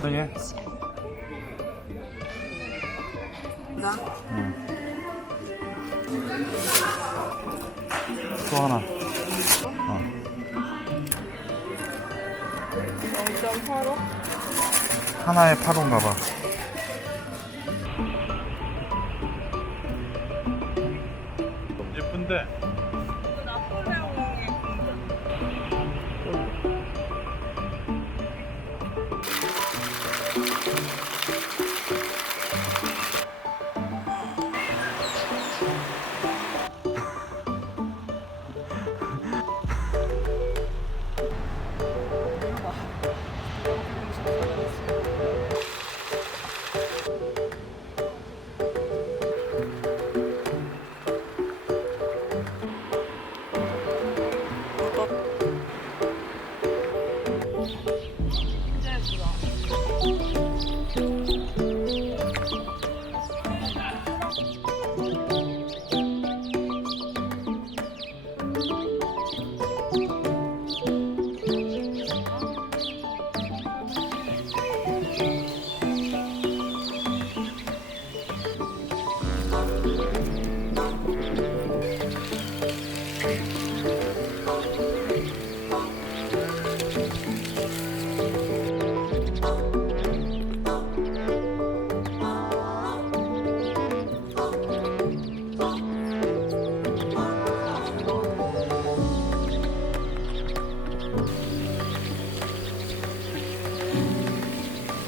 그게? 나? 응. 또 하나. 0.85? 하나에 8호인가 봐. 예쁜데? 나폴레옹의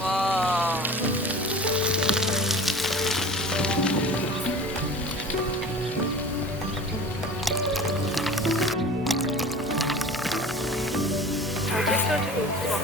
와. 잘 찢겨지고 있구나.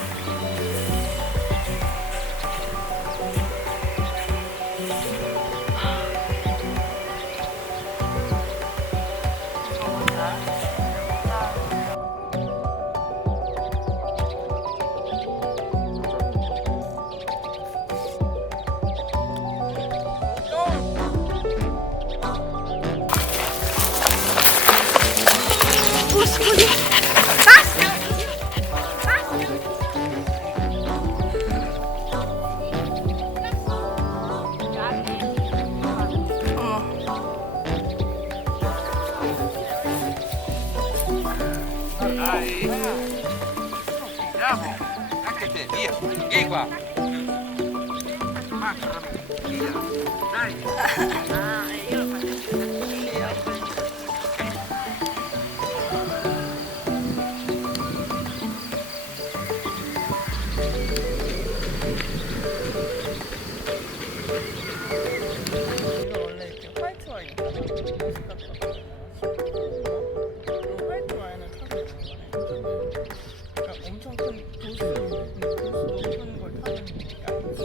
Bravo, anche te, via, vieni qua. Via, dai. 아, io lo faccio. 이거 원래 이렇게 화이트 와인이잖아. 화이트 와인을 타고 있는 거네. 그러니까 엄청 큰 도수 너무 큰 걸 타는 게 아니지.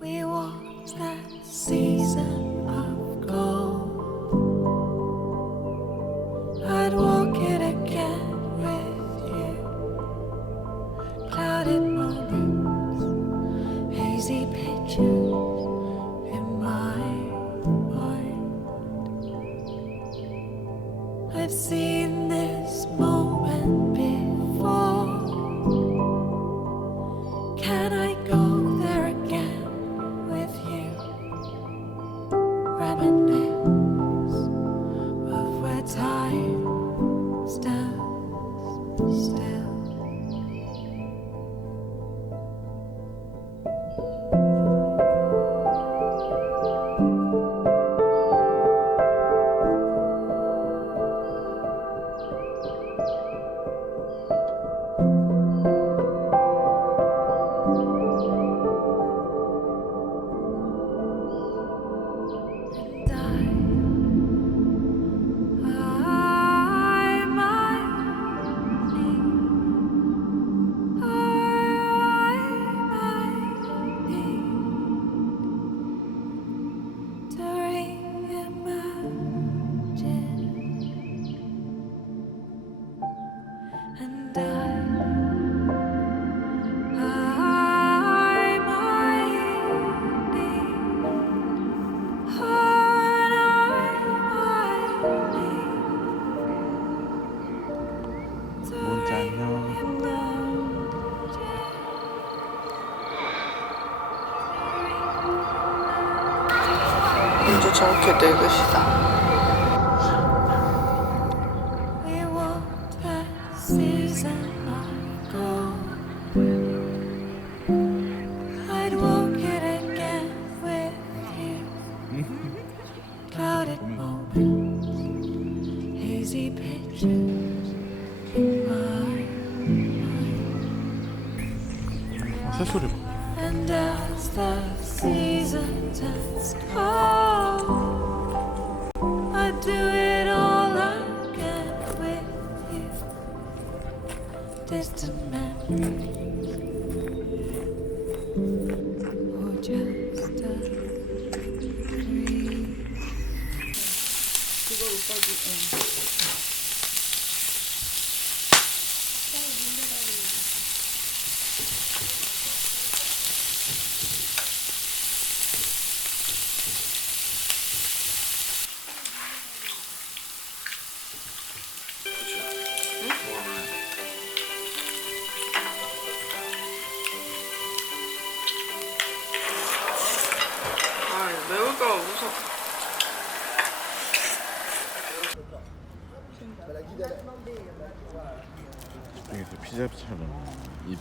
We walked that season of gold. I'd walk it again with you. Clouded moments, hazy pictures in my mind. I've seen this moment before. Can I go there again with you? 오늘도 저렇게 늙으시다. We walked that season ago. I'd walk it again with you. Clouded moments, hazy pictures in my 새소리 봐. and as the season turns cold, I do it all again with you. Distant memories, or just a dream. 그걸 오빠도 매울까 무서워. 여기서 피자처럼 입